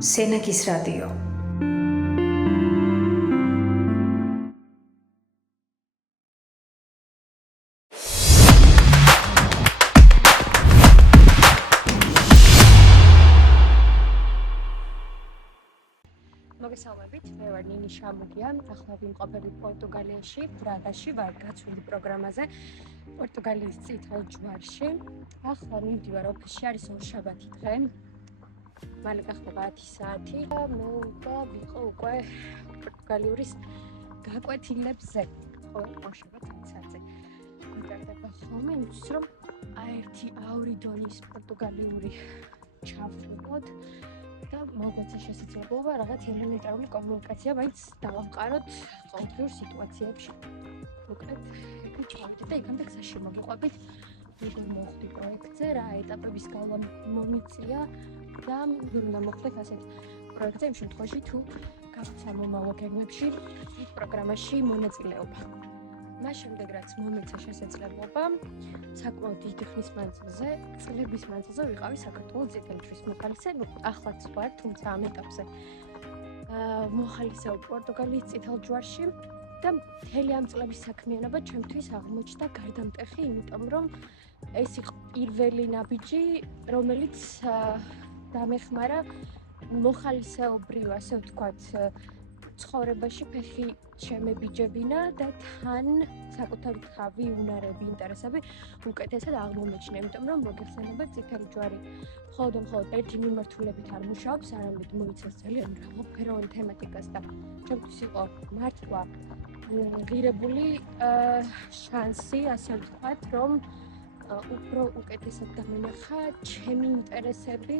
სენაკის რადიო. მოგესალმებით, მე ვარ ნინი შამუგია, ახლა ვიმყოფები პორტუგალიაში, ბრაგაში ვარ გაცვლილი პროგრამაზე, პორტუგალიის წითელ ჯვარში. ახლა მივდივარ ოფისში, არის ორშაბათი დღე. მალე გახდება 10 საათი და მე ვიყო უკვე პორტუგალიურის გაკვეთილებზე. ხო, ორშაბათს 10 საათზე. გვიტარდება ხოლმე, იმისთვის რომ ერთი აურიდონის პორტუგალიური ჩავთვლოთ. და მოგვეცა შესაძლებლობა რაღაც ელემენტარული კომუნიკაცია მაინც დავამყაროთ ყოველდღიურ სიტუაციებში. მოკლედ, ეგრე ჩავიდეთ და იქამდე გზაში მოგიყვებით, როგორ მოვხდი პროექტზე, რა ეტაპების გავლა მომიწია და როგორ უნდა მოხდეს ასეთ პროექტზე იმ შემთხვევაში თუ გაქვთ სამომავლო გეგმებში ის პროგრამაში მონაწილეობა. მას შემდეგ რაც მომეცა შესაძლებლობა, საკმაოდ დიდი ხნის მანძილზე, წლების მანძილზე ვიყავი საქართველოს წითელი ჯვრის მოხალისე, ახლაც ვარ, თუმცა ამ ეტაპზე მოხალისეობ პორტუგალიის წითელ ჯვარში და მთელი ამ წლების საქმიანობა ჩემთვის აღმოჩნდა გარდამტეხი, იმიტომ რომ ეს იყო პირველი ნაბიჯი, რომელიც დამეხმარა მოხალისეობრივ, ასე ვთქვათ, ცხოვრებაში ფეხი შემებიჯებინა და თან საკუთარი თავი, უნარები, ინტერესები უკეთესად აღმომეჩნია, იმიტომ რომ მოგეხსენება წითელი ჯვარი მხოლოდ ერთი მიმართულებით არ მუშაობს, არამედ მოიცავს ძალიან მრავალფეროვან თემატიკას და ჩემთვის იყო მართლა ღირებული შანსი, ასე ვთქვათ, რომ უფრო უკეთესად დამენახა ჩემი ინტერესები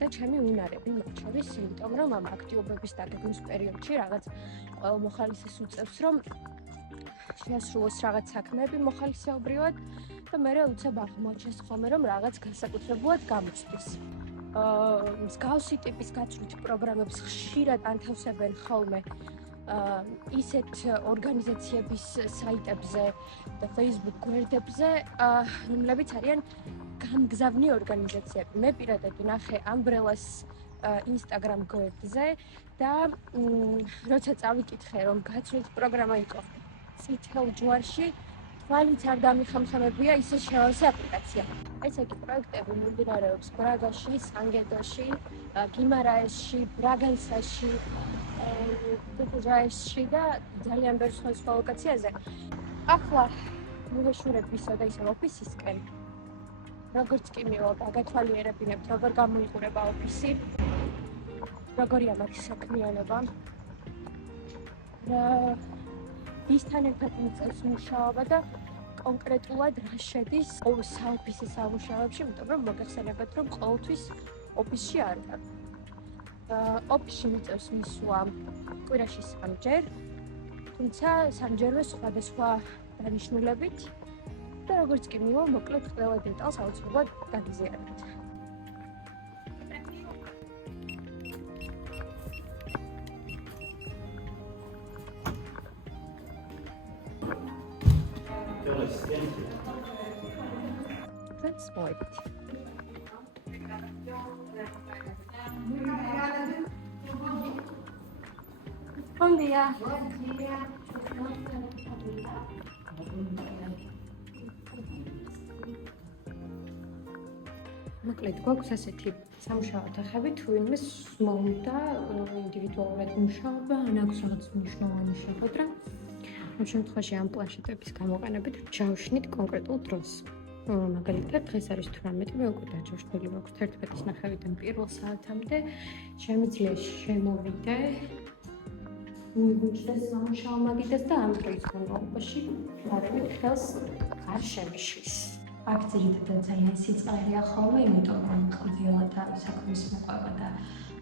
და ჩემი უნარები მათ შორის, იმიტომ რომ ამ აქტიობების დაგეგმვის პერიოდში რაღაც ყველა მოხალისეს უწევს, რომ შეასრულოს რაღაც საქმეები მოხალისეობრივად და მერე უცებ აღმოაჩენს ხოლმე, რომ რაღაც განსაკუთრებულად გამოცდის. მსგავსი ტიპის გაცვლით პროგრამებს ხშირად ანთავსებენ ხოლმე ისეთ ორგანიზაციების საიტებზე და Facebook გვერდებზე, რომლებიც არიან გამგზავნი ორგანიზაციები. მე პირადად ვნახე Umbrellas Instagram გვერდზე და როცა წავიკითხე, რომ გაცვლით პროგრამა იყო წითელ ჯვარში, თვალიც არ დამიხამხამებია ისე შევავსე აპლიკაცია. ეს იგი პროექტები მიმდინარეობს ბრაგაში, სანგედოში, გიმარაესში, ბრაგანსაში, პუჯაესში და ძალიან ბევრ სხვა ლოკაციაზე. ახლა მოვეშურებ ისე და ისე ოფისისკენ. როგორც კი მივალ გათვალიერებინებთ, როგორ გამოიყურება ოფისი, როგორია მათი საქმიანობა, ვისთან ერთად მიწევს მუშაობა და კონკრეტულად რა შედის საოფისე სამუშაოებში, იმიტომ რომ მოგეხსენებათ, რომ ყოველთვის ოფისში არ ვარ. ოფისში მიწევს მისვლა კვირაში 3 ჯერ, თუმცა სამჯერვე სხვადასხვა დანიშნულებით და როგორც კი მივალ, მოკლედ ყველა დეტალს აუცილებლად გაგიზიარებთ. That's right. Bom dia. მოკლედ გვაქვს ასეთი სამუშაო თაღები, თუ ვინმე მოუნდა ინდივიდუალურად მუშაობა, ან აქვს რაღაც მნიშვნელოვანი შეხვედრა. ამ შემთხვევაში ამ პლანშეტების გამოყენებით ჩავშნით კონკრეტულ დროს. მაგალითად, დღეს არის 18, მე უკვე დაჯავშნილი მაქვს 11:30-დან 1 საათამდე. შემიძლია შემოვიდე, მივუჩნდეს სამუშაო მაგიდას და ამ დროის განმავლობაში გარემით ხელს არ შემიშლის. აქ ძირითადად ძალიან სიწყარია ხოლმე, იმიტომ რომ ყოველდღიურად არის საქმის მოყვება და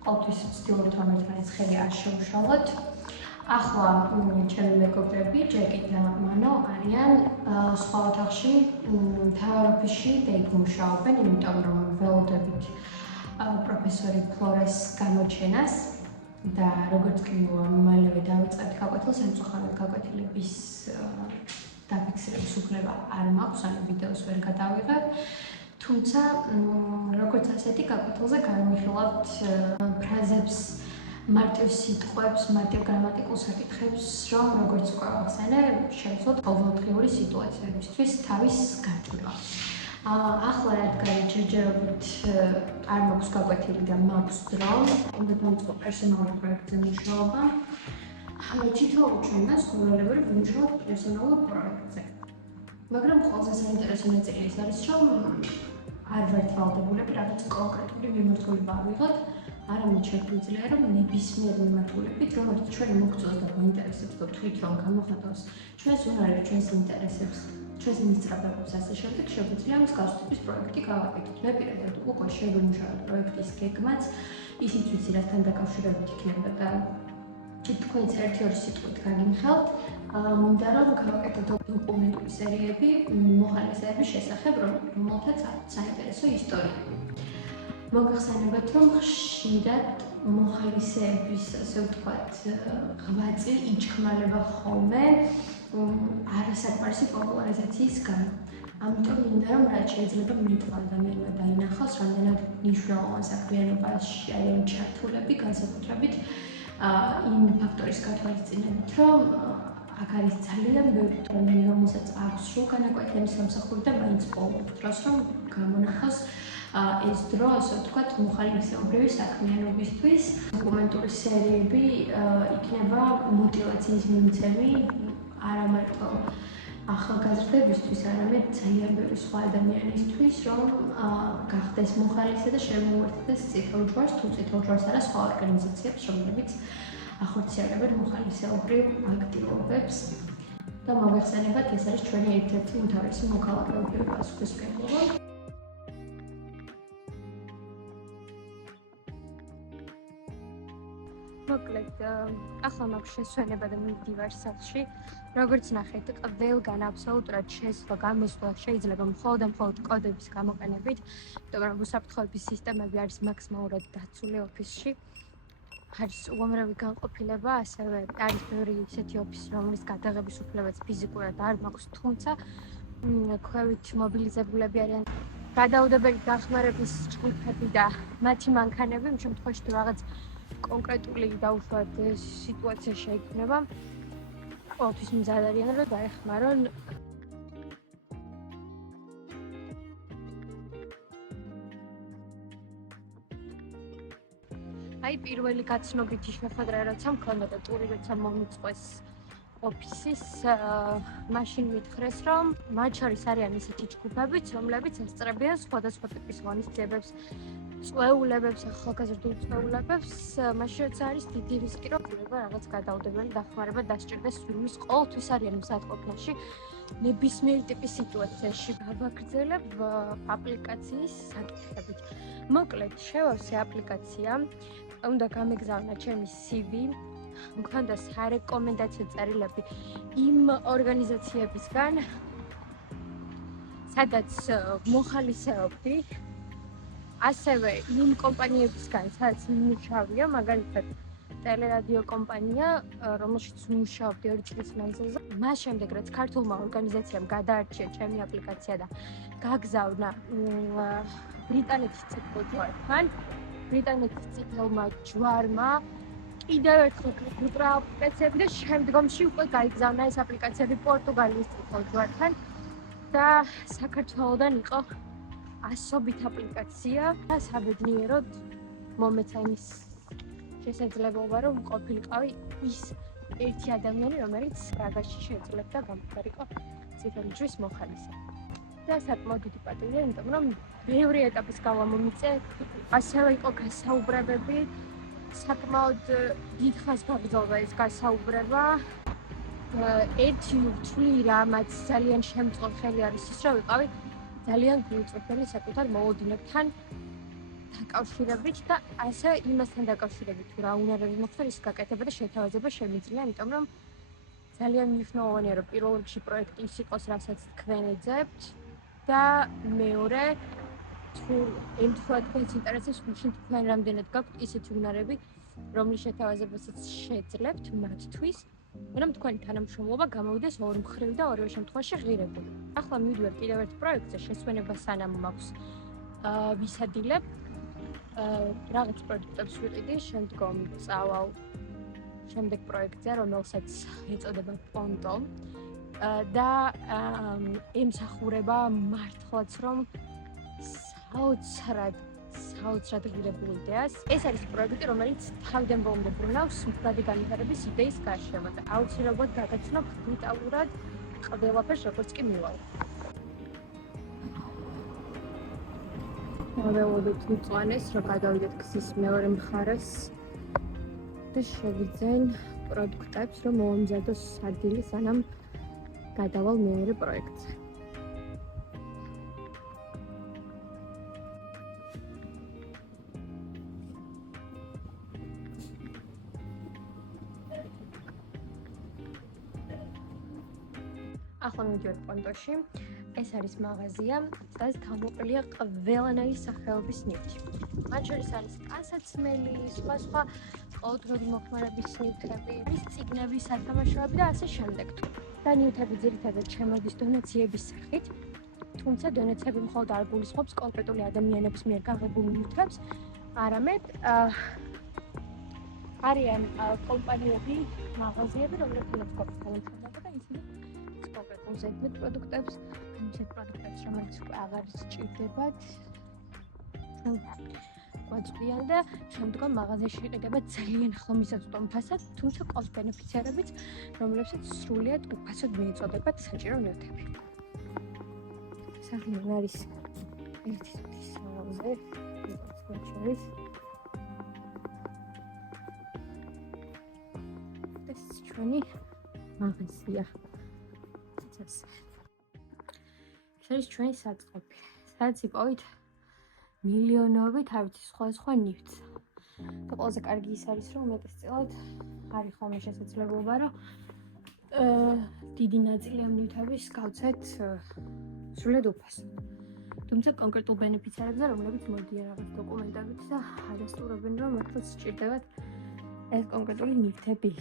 ყოველთვის ვცდილობთ რომ ერთმანეთს ხელი არ შევშალოთ. ახლა ჩემი მეგობრები, ჯეკი და მანო არიან სხვა ოთახში, მთავარ ოფისში და იქ მუშაობენ, იმიტომ რომ ველოდებით პროფესორი ფლორეს გამოჩენას და როგორც კი მალევე დავიწყებთ გაკვეთილს, სამწუხაროდ გაკვეთილების დაფიქსირების უფლება არ მაქვს, ანუ ვიდეოს ვერ გადავიღებ. თუმცა როგორც ასეთი გაკვეთილზე განვიხილავთ ფრაზებს, მარტივ სიტყვებს, მარტივ გრამატიკულ საკითხებს, რომ როგორც უკვე ახსენე, შევცვლოთ ყოველდღიური სიტუაციებისთვის თავის გარკვევა. ახლა რადგან ჯერჯერობით არ მაქვს გაკვეთილი და მაქვს დრო, უნდა დავიწყო პერსონალურ პროექტზე მუშაობა. თითოეულ ჩვენგანს ყოველგვარი ვიმუშაობთ პერსონალურ პროექტზე. მაგრამ ყველაზე საინტერესო ნაწილი ის არის, რომ არ ვართ ვალდებულები რაღაც კონკრეტული მიმართულება ავიღოთ, არამედ შეგვიძლია რომ ნებისმიერ მიმართულებით, რომელიც ჩვენ მოგწონს და გვაინტერესებს და თვით რომ გამოხატავს ჩვენს უნარებს, ჩვენს ინტერესებს, ჩვენს მისწრაფებებს, ასე შემდეგ შეგვიძლია მსგავსი ტიპის პროექტი გავაკეთოთ. მე პირადად უკვე შევიმუშავე პროექტის გეგმაც, ისიც ვიცი რასთან დაკავშირებით იქნება და თქვენც ერთი-ორი სიტყვით გაგიმხელთ. მინდა რომ გავაკეთოთ დოკუმენტური სერიები მოხალისეების შესახებ, რომელთაც აქვს საინტერესო ისტორიები. მოგახსენებათ, რომ ხშირად მოხალისეების, ასე ვთქვათ, ღვაწლი იჩხმარება ხოლმე არასაკმარისი პოპულარიზაციის გამო. ამიტომ მინდა რომ რაც შეიძლება მეტყვა ადამიანმა დაინახოს, რამდენად მნიშვნელოვან საქმიანობაში არიან ჩართულები, განსაკუთრებით იმ ფაქტორის გათვალისწინებით, რომ აქ არის ძალიან ბევრი ტომი, რომელსაც აქვს სულ განაკვეთილი სამსახური და მაინც ყოველ დროს რომ გამონახოს ეს დრო, ასე ვთქვათ, მოხალისეობრივი საქმიანობისთვის. დოკუმენტური სერიები იქნება მოტივაციის მიმცემი არა მარტო ახალგაზრდებისთვის, არამედ ძალიან ბევრი სხვა ადამიანისთვის, რომ გახდეს მოხალისე და შემოუერთდეს წითელ ჯვარს, თუ წითელ ჯვარს არა სხვა ორგანიზაციებს, რომლებიც ახორციელებენ მოხალისეობრივ აქტივობებს. და მოგეხსენებათ, ეს არის ჩვენი ერთ-ერთი უმთავრესი მოქალაქეობრივი პასუხისმგებლობა. მოკლედ, ახლა მაქვს შესვენება და მივდივარ სახლში. როგორც ნახეთ, ყველგან აბსოლუტურად შესვლა, გამოსვლა შეიძლება მხოლოდ კოდების გამოყენებით, იმიტომ რომ უსაფრთხოების სისტემები არის მაქსიმალურად დაცული ოფისში. არის უამრავი განყოფილება, ასევე არის ბევრი ისეთი ოფისი, რომლის გადაღების უფლებაც ფიზიკურად არ მაქვს, თუმცა ქვევით მობილიზებულები არიან გადაუდებელი დახმარების ჯგუფები და მათი მანქანები, იმ შემთხვევაში თუ რაღაც კონკრეტული დაუშვათ სიტუაცია შეიქმნება, ყოველთვის მზად არიან რომ დაეხმარონ. აი პირველი გაცნობითი შეხვედრა როცა მქონდა და ტური როცა მომიწყვეს ოფისის, მაშინ მითხრეს, რომ მათ შორის არიან ისეთი ჯგუფებიც, რომლებიც ესწრებიან სხვადასხვა ტიპის ღონისძიებებს, წვეულებებს, ახალგაზრდულ წვეულებებს, მაშინ როცა არის დიდი რისკი, რომ რაღაც გადაუდებელი დახმარება დასჭირდეს ვინმის, ყოველთვის არიან მზადყოფნაში ნებისმიერ ტიპის სიტუაციაში. გავაგრძელებ აპლიკაციის საკითხებით. მოკლედ, შევავსე აპლიკაცია, უნდა გამეგზავნა ჩემი CV, მქონდა სარეკომენდაციო წერილები იმ ორგანიზაციებისგან, სადაც მოხალისეობდი, ასევე იმ კომპანიებისგან, სადაც მუშავია, მაგალითად ტელერადიო კომპანია, რომელშიც მუშაობდი 2 წლის მანძილზე. მას შემდეგ, რაც ქართულმა ორგანიზაციამ გადაარჩია ჩემი აპლიკაცია და გაგზავნა ბრიტანეთის წითელ ჯვართან, ბრიტანეთის წითელმა ჯვარმა კიდევ ერთხელ გუტრა აპლიკაციები და შემდგომში უკვე გაიგზავნა ეს აპლიკაციები პორტუგალიის წითელ ჯვართან და საქართველოდან იყო ასობით აპლიკაცია და საბედნიეროდ მომეცა იმის შესაძლებლობა, რომ ყოფილიყავი ის ერთი ადამიანი, რომელიც პრაგაში შეეძლებდა გამხდარიყო წითელი ჯვრის მოხალისე. და საკმაოდ დიდი პატივია, იმიტომ რომ ბევრი ეტაპის გავლა მომიწე, ასევე იყო გასაუბრებები, საკმაოდ დიდხანს გაგრძელდა ეს გასაუბრება. ერთი ვთვლი რამაც ძალიან შემწყო ხელი არის ის, რომ ვიყავი ძალიან გულწრფელი საკუთარ მოლოდინებთან დაკავშირებით და ასე იმასთან დაკავშირებით, თუ რა უნარები მოხდა, ის გაკეთება და შეთავაზება შემიძლია, იმიტომ რომ ძალიან მნიშვნელოვანია, რომ პირველ რიგში პროექტი ის იყოს, რასაც თქვენ ეძებთ და მეორე, თუ ემთხვევა თქვენს ინტერესებს, მაშინ თქვენ რამდენად გაქვთ ისეთი უნარები, რომლის შეთავაზებასაც შეძლებთ მათთვის, რომ თქვენი თანამშრომლობა გამოვიდეს ორი მხრივ და ორივე შემთხვევაში ღირებული. ახლა მივდივარ კიდევ ერთ პროექტზე, შესვენება სანამ მაქვს ვისადილებ რაღაც პროდუქტებს ვიყიდი, შემდგომ წავალ შემდეგ პროექტზე, რომელსაც ეწოდება პონტო და ემსახურება მართლაც რომ საოცრად ღირებულ იდეას. ეს არის პროექტი, რომელიც თავიდან ბოლომდე ბრუნავს მდგრადი განვითარების იდეის გარშემო და აუცილებლად გაგაცნობ დეტალურად ყველაფერს, როგორც კი მივალ. ველოდოთ მწვანეს, რომ გადავიდეთ გზის მეორე მხარეს და შევიძენ პროდუქტებს, რომ მომზადოს ადგილი, სანამ გადავალ მეორე პროექტზე. ახლა მივიდივართ პონტოში. ეს არის მაღაზია, სადაც გამოყენებულია ყველანაირი სახეობის ნივთი. მათ შორის არის ტანსაცმელი, სხვა ყოველდღიური მოხმარების ნივთები, წიგნები, სათამაშოები და ასე შემდეგ. და ნივთები ძირითადად შემოდის დონაციების სახით, თუმცა დონაციები მხოლოდ არ გულისხმობს კონკრეტული ადამიანების მიერ გაღებულ ნივთებს, არამედ არიან კომპანიები, მაღაზიები, რომლებიც გვაქვს და ისინი კონკრეტულ ზედმეტ პროდუქტებს, ისეთ პროდუქტებს, რომელიც უკვე აღარ სჭირდებათ, გვაწვდიან და შემდგომ მაღაზიაში იყიდება ძალიან ხომისაწვდომ ფასად, თუმცა ყავს ბენეფიციარებიც, რომლებსაც სრულიად უფასოდ მიეწოდებათ საჭირო ნივთები. სახლი არის ერთი სახლზე, ეს ჩვენი მაღაზია. ეს არის ჩვენი საწყობი, სადაც იპოვით მილიონობით, არ ვიცი, სხვა ნივთს. და ყველაზე კარგი ის არის, რომ უმეტესწილად არის ხოლმე შესაძლებლობა, რომ დიდი ნაწილი ამ ნივთების გავცეთ სრულიად უფასოდ. თუმცა კონკრეტულ ბენეფიციარებზე, რომლებიც მოდიან რაღაც დოკუმენტებით და ადასტურებენ, რომ მართლაც სჭირდებათ ეს კონკრეტული ნივთები.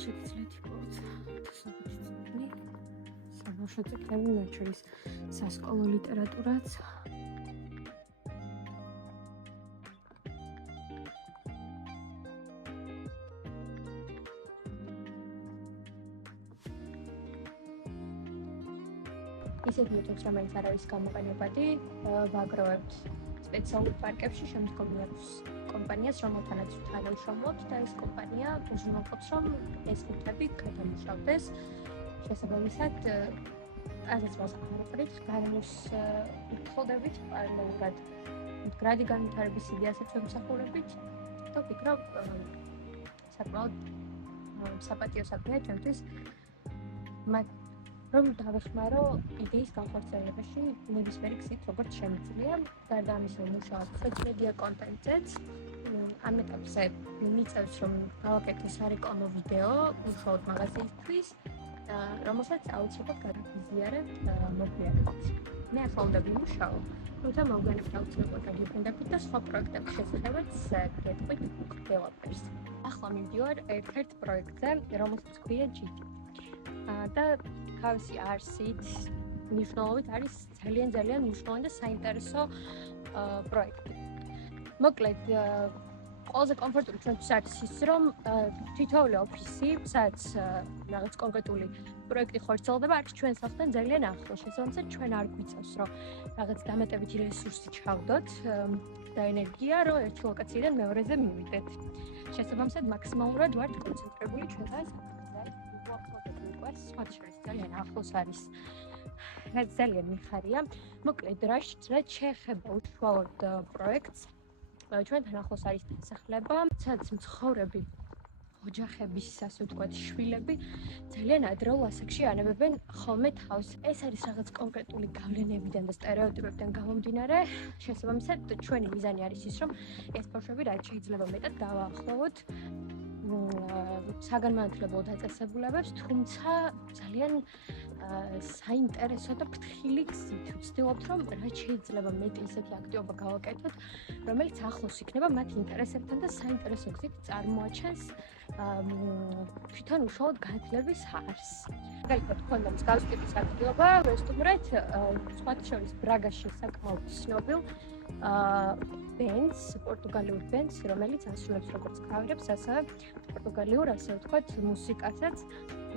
შეგიძლიათ იპოვოთ საბავშვო წიგნები, მათ შორის სასკოლო ლიტერატურაც. ისეთ ნივთებს, რომელიც არ არის გამოყენებადი, ვაგროვებთ სპეციალურ პარკებში, შემდგომ აქვს კომპანიას, რომელთანაც თანამშრომლობთ და ეს კომპანია უზრუნველყოფს, რომ ეს ნივთები გადამუშავდეს. შესაბამისად, ტანსაცმელს აღარ გარემოს უთხოვდებით პარალელურად მდგრადი განვითარების იდეასაც ვემსახურებით და ვფიქრობ, საკმაოდ საპატიო საქმეა ჩვენთვის, რომ დავეხმარო იდეის განხორციელებაში ნებისმიერი გზით, როგორც შემიძლია. გარდა ამისა, ვმუშაობ social კონტენტზეც. ამ ეტაპზე მიწევს, რომ გავაკეთო სარეკლამო ვიდეო უშუალოდ მაღაზიისთვის, რომელსაც აუცილებლად გადავიზიარებ მოგვიანებით. მე ახლა უნდა ვიმუშაო, როცა მოგვიანებით აუცილებლად გაგიბრუნდებით და სხვა პროექტების შესახებაც გეტყვით ყველაფერს. ახლა მივდივარ ერთ-ერთ პროექტზე, რომელსაც ქვია GT. და თავისი არსით მნიშვნელობით არის ძალიან მნიშვნელოვანი და საინტერესო პროექტი. მოკლედ, ყველაზე კომფორტული ჩვენთვის არის ის, რომ თითოეული ოფისი, სადაც რაღაც კონკრეტული პროექტი ხორციელდება, არის ჩვენ სახლთან ძალიან ახლოს. შესაბამისად, ჩვენ არ გვიწევს, რომ რაღაც დამატებითი რესურსი ჩავდოთ და ენერგია, რომ ერთი ლოკაციიდან მეორეზე მივიდეთ. შესაბამისად, მაქსიმალურად ვართ კონცენტრირებული ჩვენთან სხვა შორის ძალიან ახლოს არის. რაც ძალიან მიხარია. მოკლედ, რაც შეეხება უშუალოდ პროექტს, ჩვენთან ახლოს არის დასახლება, სადაც მცხოვრები ოჯახების, ასე ვთქვათ, შვილები ძალიან ადრეულ ასაკში ანებებენ ხოლმე თავს. ეს არის რაღაც კონკრეტული გავლენებიდან და სტერეოტიპებიდან გამომდინარე. შესაბამისად, ჩვენი მიზანი არის ის, რომ ეს ბავშვები რაც შეიძლება მეტად დავაახლოვოთ საგანმანათლებლო დაწესებულებებს, თუმცა ძალიან საინტერესო და ფრთხილი გზით ვცდილობთ, რომ რაც შეიძლება მეტი ისეთი აქტივობა გავაკეთოთ, რომელიც ახლოს იქნება მათ ინტერესებთან და საინტერესო გზით წარმოაჩენს თვითონ უშუალოდ განათლების არსს. მაგალითად, თქვენ მსგავს ტიპის აქტივობა ვესტუმრეთ, სხვათა შორის ბრაგაში საკმაოდ ცნობილ ბენდს, პორტუგალიურ ბენდს, რომელიც ასრულებს როგორც კავერებს, ასევე პორტუგალიურ, ასე ვთქვათ, მუსიკასაც.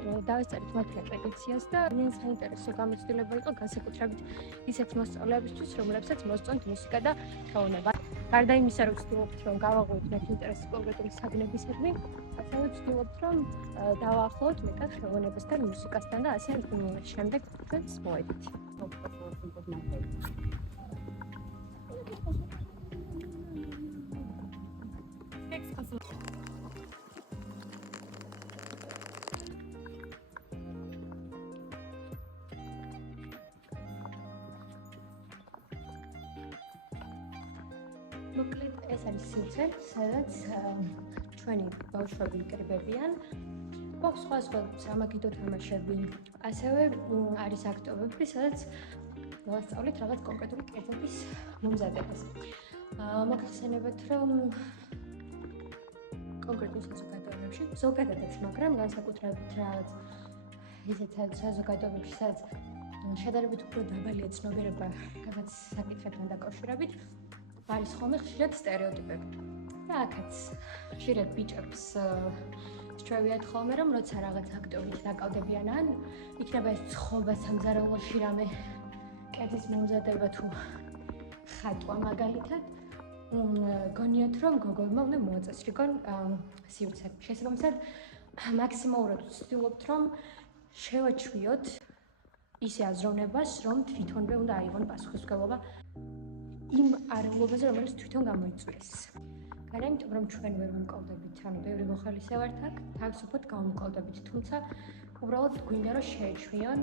დავესწრეთ მათ რეპეტიციას და ძალიან საინტერესო გამოცდილება იყო განსაკუთრებით ისეთ მოსწავლეებისთვის, რომლებსაც მოსწონთ მუსიკა და ხელოვნება. გარდა იმისა, რომ ვცდილობთ, რომ გავაღვივოთ მათ ინტერესი კონკრეტული საგნებისადმი, ასევე ვცდილობთ, რომ დავაახლოვოთ მეტად ხელოვნებასთან, მუსიკასთან და ასე შემდეგ თქვენს მოედით. მოკლედ ეს არის სივრცე, სადაც ჩვენი ბავშვები იკრიბებიან. გვაქვს სხვა სამაგიდო თამაშები, ასევე არის აქტივობები, სადაც დავასწავლეთ რაღაც კონკრეტული კერძების მომზადებას. მოგახსენებათ, რომ კონკრეტულ საზოგადოებებში, ზოგადადაც, მაგრამ განსაკუთრებით რაღაც ისეთ საზოგადოებებში, სადაც შედარებით უფრო დაბალია ცნობიერება რაღაც საკითხებთან დაკავშირებით, არის ხოლმე ხშირად სტერეოტიპები. და აქაც ხშირად ბიჭებს სჩვევიათ ხოლმე, რომ როცა რაღაც აქტივობით დაკავდებიან, ან იქნება ეს ცხოვა სამზარეულოში რამე კერძის მომზადება თუ ხატვა მაგალითად, გონიათ, რომ გოგოებმა უნდა მოაწესრიგონ სივრცე. შესაბამისად, მაქსიმალურად ვცდილობთ, რომ შევაჩვიოთ ისე აზროვნებას, რომ თვითონვე უნდა აიღონ პასუხისმგებლობა იმ არეულობაზე, რომელიც თვითონ გამოიწვიეს. მაგრამ იმიტომ, რომ ჩვენ ვერ ვიმკოლდებით, ანუ ბევრი მოხალისე ვართ აქ, თავისუფლად გავიმკოლდებით, თუმცა უბრალოდ გვინდა რომ შეეჩვიონ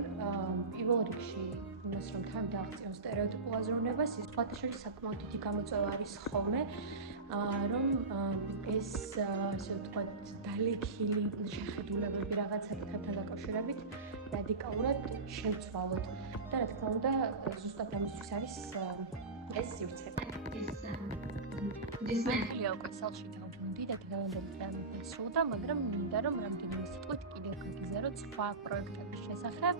პირველ რიგში იმას, რომ თან დააღწიონ სტერეოტიპულ აზროვნებას, ის სხვათა შორის საკმაოდ დიდი გამოწვევა არის ხოლმე, რომ ეს ასე ვთქვათ, დალექილი შეხედულებები რაღაც საკითხებთან დაკავშირებით რადიკალურად შევცვალოთ. და რა თქმა უნდა, ზუსტად ამისთვის არის ეს სივრცე. მენია უკვე სალში დავბრუნდი და დღევანდელი დამესრულდა, მაგრამ მინდა რომ რამდენიმე სიტყვით კიდევ გაგიზარდოთ სხვა პროექტების შესახებ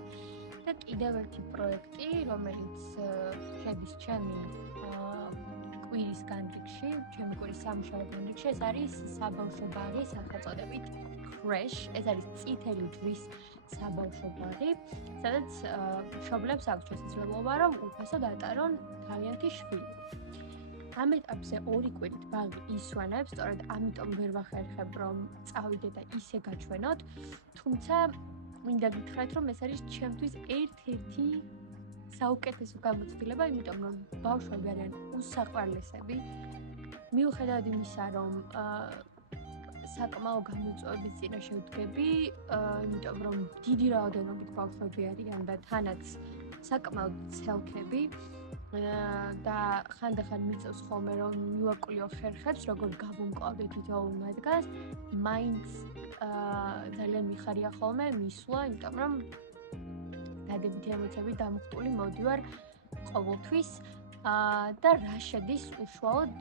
და კიდევ ერთი პროექტი, რომელიც შედის ჩემი კვირის განრიგში, ჩემი კვირის სამუშაო განრიგში, ეს არის საბავშვო ბაღი სახელწოდებით Crash, ეს არის წითელი ჯვრის საბავშვო ბაღი, სადაც მშობლებს აქვს შესაძლებლობა, რომ უფასოდ ატარონ თავიანთი შვილი. ამ ეტაპზე 2 კვირით ბაღი ისვანებს, სწორედ ამიტომ ვერ ვახერხებ, რომ წავიდე და ისე გაჩვენოთ, თუმცა მინდა გითხრათ, რომ ეს არის ჩემთვის ერთ-ერთი საუკეთესო გამოცდილება, იმიტომ რომ ბავშვები არიან უსაყვარლესები, მიუხედავად იმისა, რომ საკმაო გამოწვევების წინაშე ვდგები, იმიტომ რომ დიდი რაოდენობით ბავშვები არიან და თანაც საკმაოდ ცელქები და ხანდახან მიწევს ხოლმე რომ მივაკვლიო ხერხებს, როგორ გავუმკლავდე თითოეულ მათგანს, მაინც ძალიან მიხარია ხოლმე მისვლა, იმიტომ რომ დადებითი ემოციები დამხტული მოდივარ ყოველთვის და რა შედის უშუალოდ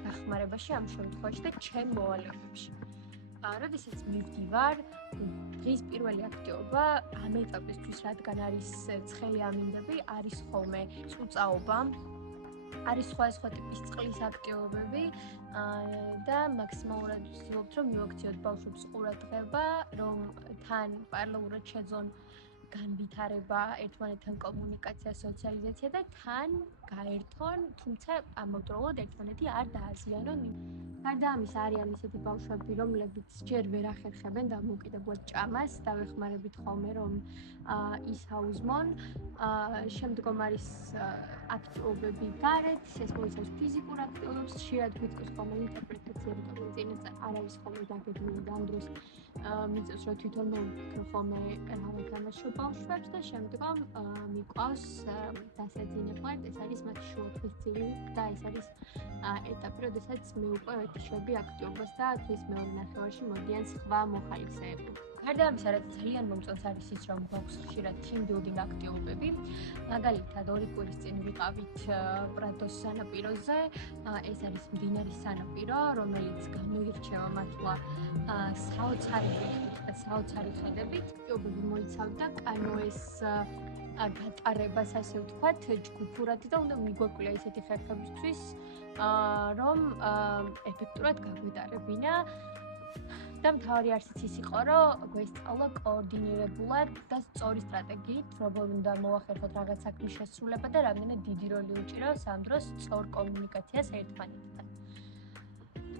დახმარებაში ამ შემთხვევაში და ჩემ მოვალეობებში. როდესაც მივდივარ, დღის პირველი აქტივობა ამ ეტაპისთვის, რადგან არის ცხელი ამინდები, არის ხოლმე წუწაობა, არის სხვა ტიპის წყლის აქტივობები და მაქსიმალურად ვცდილობთ, რომ მივაქციოთ ბავშვებს ყურადღება, რომ თან პარალელურად შეძლონ განვითარება, ერთმანეთთან კომუნიკაცია, სოციალიზაცია და თან გაერთონ, თუმცა ამავდროულად ერთმანეთი არ დააზიანონ. გარდა ამისა, არიან ისეთი ბავშვები, რომლებიც ჯერ ვერ ახერხებენ დამოუკიდებლად ჭამას, დავეხმარებით ხოლმე, რომ ის აუზმონ. შემდგომ არის აქტივობები გარეთ, ეს მოიცავს ფიზიკურ აქტივობებს, ხშირად გვიტყვის ხოლმე ინტერპრეტაციები, რომელიც წინასწარ არ არის ხოლმე დაგეგმილი და ამ დროს მიწევს რომ თვითონ მოვიქრო ხოლმე რა ვეთამაშო ბავშვებს და შემდგომ მიყვავს დასაძინებლად, ეს არის მათი შუათვისწილი და ეს არის ეტაპი, როდესაც მე უკვე ვეთიშები აქტიობას და თვის მეორე ნახევარში მოდიან სხვა მოხალისეები. გარდა ამისა, რაც ძალიან მომწონს არის ის, რომ გვაქვს ხშირად team building აქტივობები. მაგალითად, 2 კვირის წინ ვიყავით პრადოს სანაპიროზე. ეს არის მდინარის სანაპირო, რომელიც გამოირჩევა მართლა საოცარი ვეხით და საოცარი ხედებით. აქტივობები მოიცავდა კანოეს გატარებას, ასე ვთქვათ, ჯგუფურად და უნდა მიგვაკვირა ისეთი ხერხებისთვის, რომ ეფექტურად გაგვეტარებინა. და მთავარი არსიც ის იყო, რომ გვესწავლა კოორდინირებულად და სწორი სტრატეგიით, როგორ უნდა მოახერხოთ რაღაც საქმის შესრულება და რამდენად დიდი როლი უჭირავს ამ დროს სწორ კომუნიკაციას ერთმანეთთან.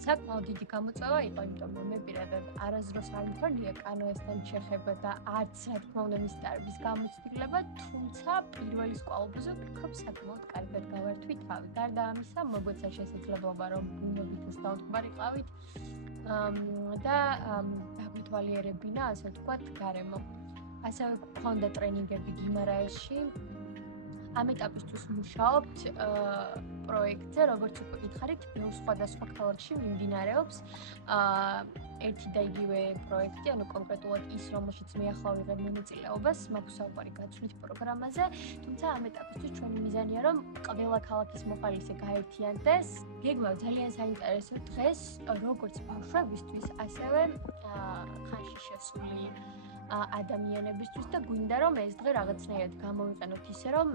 საკმაოდ დიდი გამოწვევა იყო, იმიტომ რომ მე პირადად არასდროს არ მქონია კანოესთან შეხება და არც რა თქმა უნდა მის დარგის გამოცდილება, თუმცა პირველი სკვალობაზე ვფიქრობ საკმაოდ კარგად გავართვი თავი. გარდა ამისა, მოგვეცა შესაძლებლობა, რომ ბუნებითაც დავთვალიყავით და დაგვეთვალიერებინა, ასე ვთქვათ, გარემო. ასევე გქონდა ტრენინგები გიმარაეში. ამ ეტაპისთვის მუშაობთ პროექტზე, როგორც უკვე გითხარით, ბევრ სხვადასხვა ქალაქში მიმდინარეობს ერთი და იგივე პროექტი, ანუ კონკრეტულად ის, რომელშიც მე ახლა ვიღებ მონაწილეობას, მაქვს საუბარი გაცვლით პროგრამაზე, თუმცა ამ ეტაპისთვის ჩვენი მიზანია, რომ ყველა ქალაქის მოხალისე გაერთიანდეს. გეგმავ ძალიან საინტერესო დღეს, როგორც ბავშვებისთვის, ასევე ხანში შესული ადამიანებისთვის და გვინდა რომ ეს დღე რაღაცნაირად გამოვიყენოთ ისე რომ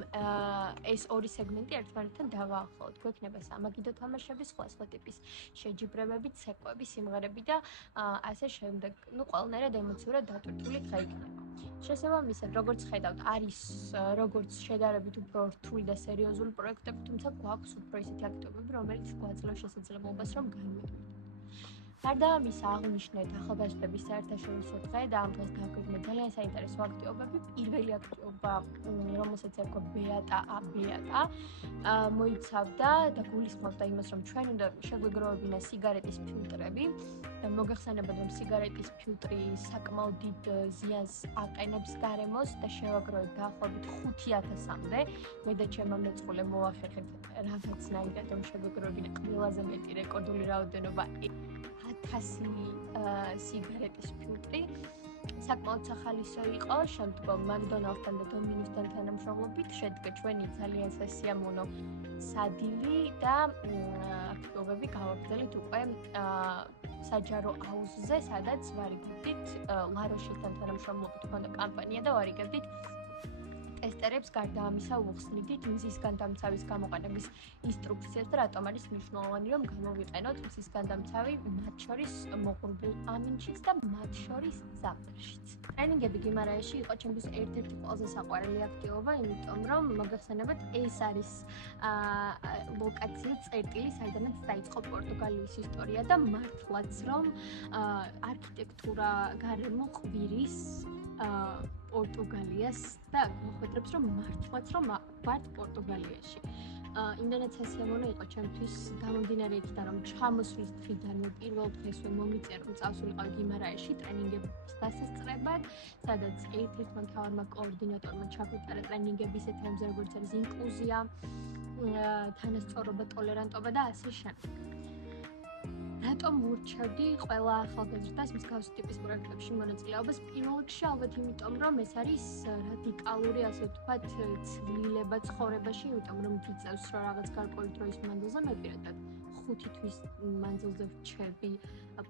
ეს ორი სეგმენტი ერთმანეთთან დავაახლოვოთ. გვექნება სამაგიდო თამაშები, სხვა ტიპის შეჯიბრებები, ცეკვები, სიმღერები და ასე შემდეგ. ნუ ყველანაირად ემოციურად დატვირთული დღე იქნება. შესაბამისად, როგორც ხედავთ, არის როგორც შედარებით უფრო რთული და სერიოზული პროექტები, თუმცა გვაქვს უფრო ისეთი აქტივობები, რომელიც გვაძლევს შესაძლებლობას რომ განვეტყვით. გარდა ამისა, აღვნიშნეთ ახალგაზრდების საერთაშორისო დღე და ამ დღეს დაგვიდგა ძალიან საინტერესო აქტივობები. პირველი აქტივობა, რომელსაც ერქვა ბეატა, მოიცავდა და გულისხმობდა იმას, რომ ჩვენ უნდა შეგვეგროვებინა სიგარეტის ფილტრები და მოგეხსენებათ, რომ სიგარეტის ფილტრი საკმაოდ დიდ ზიანს აყენებს გარემოს და შევაგროვეთ დაახლოებით 5000-მდე. მე და ჩემმა მეწყვილე მოახერხეთ რაღაცნაირად, რომ შეგვეგროვებინა ყველაზე მეტი რეკორდული რაოდენობა 1000 სიგარეტის ფილტრი. საკმაოდ სახალისო იყო, შემდგომ მაკდონალდსთან და დომინოსთან თანამშრომლობით შედგა ჩვენი ძალიან სასიამოვნო სადილი და აქტივობები გავაგრძელებთ უკვე საჯარო აუზზე, სადაც ვარიგებდით ლაროშისთან თანამშრომლობით ჰქონდა კამპანია და ვარიგებდით ტესტერებს. გარდა ამისა, უხსნიდით მზის განდამცავის გამოყენების ინსტრუქციას და რატომ არის მნიშვნელოვანი, რომ გამოვიყენოთ მზის განდამცავი მათ შორის მოღრუბლ ამინჩიც და მათ შორის ზაფხულშიც. ტრენინგები გიმარაეში იყო ჩემთვის ერთ-ერთი ყველაზე საყვარელი აქტივობა, იმიტომ რომ მოგეხსენებათ, ეს არის ლოკაცია წერტილი, საიდანაც დაიწყო პორტუგალიის ისტორია და მართლაც რომ არქიტექტურა გარემო ყვირის პორტუგალიას და მოხვედრებს რომ მართლაც რომ ვართ პორტუგალიაში. იმდენად სასიამოვნო იყო ჩემთვის გამომდინარე იქიდან რომ ჩამოსვლის დღიდანვე პირველ დღესვე მომიწია რომ წავსულიყავი გიმარაეში ტრენინგების დასასწრებად, სადაც ერთ-ერთმა მთავარმა კოორდინატორმა ჩაგვიტარა ტრენინგები ისეთ თემებზე როგორც არის ინკლუზია, თანასწორობა, ტოლერანტობა და ასე შემდეგ. რატომ ვურჩევდი ყველა ახალგაზრდას მსგავსი ტიპის პროექტებში მონაწილეობას? პირველ რიგში ალბათ იმიტომ, რომ ეს არის რადიკალური, ასე ვთქვათ, ცვლილება ცხოვრებაში, იმიტომ რომ გიწევს რომ რაღაც გარკვეული დროის მანძილზე, მე პირადად 5 თვის მანძილზე ვრჩები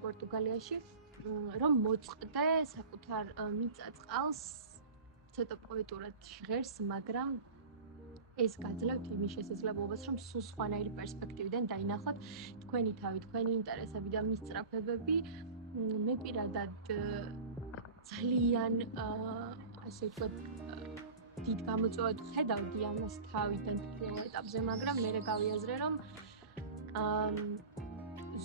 პორტუგალიაში, რომ მოწყდე საკუთარ მიწა-წყალს, ცოტა პოეტურად ჟღერს, მაგრამ ეს გაძლევთ იმის შესაძლებლობას, რომ სულ სხვანაირი პერსპექტივიდან დაინახოთ თქვენი თავი, თქვენი ინტერესები და მისწრაფებები. მე პირადად ძალიან ასე ვთქვათ, დიდ გამოწვევად ხედავდი ამას თავიდან პირველ ეტაპზე, მაგრამ მე გავიაზრე, რომ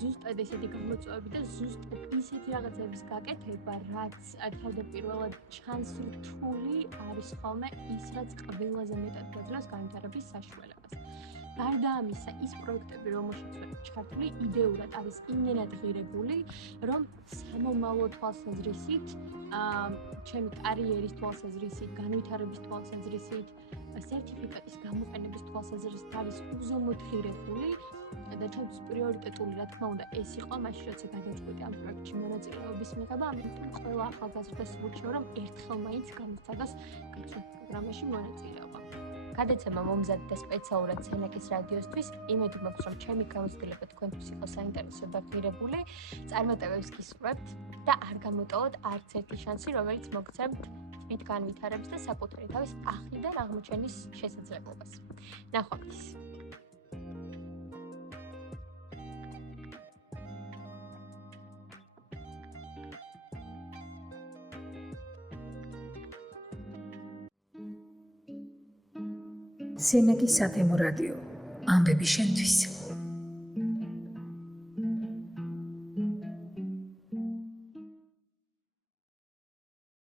ზუსტად ესეთი გამოწვევები და ზუსტად ისეთი რაღაცების გაკეთება, რაც თავდაპირველად ჩანს რთული, არის ხოლმე ის, რაც ყველაზე მეტად გვაძლევს განვითარების საშუალებას. გარდა ამისა, ის პროექტები, რომელშიც ვარ ჩართული, იდეურად არის იმენად ღირებული, რომ სამომავლო თვალსაზრისით, ჩემი კარიერის თვალსაზრისით, განვითარების თვალსაზრისით, სერტიფიკატის გამოყენების თვალსაზრისით არის უზომოდ ღირებული და ჩემთვის პრიორიტეტული, რა თქმა უნდა, ეს იყო მაშინ, როცა გადაწყვიტე ამ პროექტში მონაწილეობის მიღება, ამიტომ ყველა ახალგაზრდას ვურჩევ, რომ ერთხელ მაინც გამოსცადოს კაცრულ პროგრამაში მონაწილეობა. გადაცემა მომზადდა სპეციალურად სენაკის რადიოსთვის, იმედი მაქვს, რომ ჩემი გამოცდილება თქვენთვის იყო საინტერესო და ღირებული. წარმატებებს გისურვებთ და არ გამოტოვოთ არც ერთი შანსი, რომელიც მოგცემთ თვით განვითარების და საკუთარი თავის ახლიდან აღმოჩენის შესაძლებლობას. ნახვამდის. სენაკის სათემო რადიო, ამბები შენთვის.